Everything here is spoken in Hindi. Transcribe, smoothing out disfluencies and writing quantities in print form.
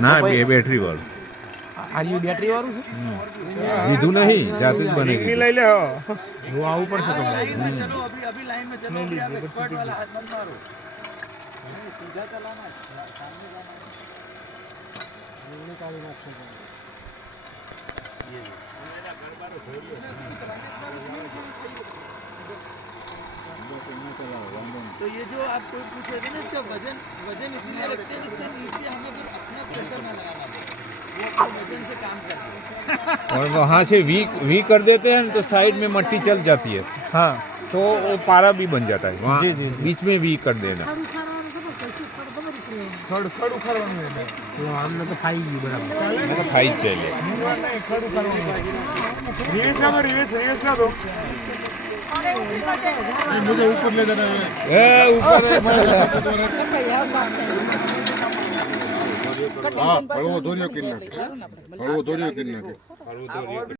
ના એ બેટરી વાળું આ બેટરી વાળું છે લીધું નહીં જાતે જ બને લઈ લે હો જો આવું પડશે તો तो ये जो आप कोई पूछे थे ना इसका वजन वजन इसलिए रखते हैं जिससे नीचे हमें फिर अपना प्रेशर ना लगाना पड़े वो अपने वजन से काम करते हैं और वहाँ से वी कर देते हैं तो साइड में मट्टी चल जाती है हाँ तो वो पारा भी बन जाता है वहाँ जी, जी, जी। बीच में वी कर देना खड़ उखाड़વાનું એટલે તો આમને તો ખાઈ ગયું બરાબર मतलब फाइव चले ખડ ઉખાડવાનું रिवेश ना दो रिवेश ना दो मुझे ऊपर ले जाना है ऊपर હા હળવો દોર્યો કિન્ના હળવો દોર્યો કિન્ના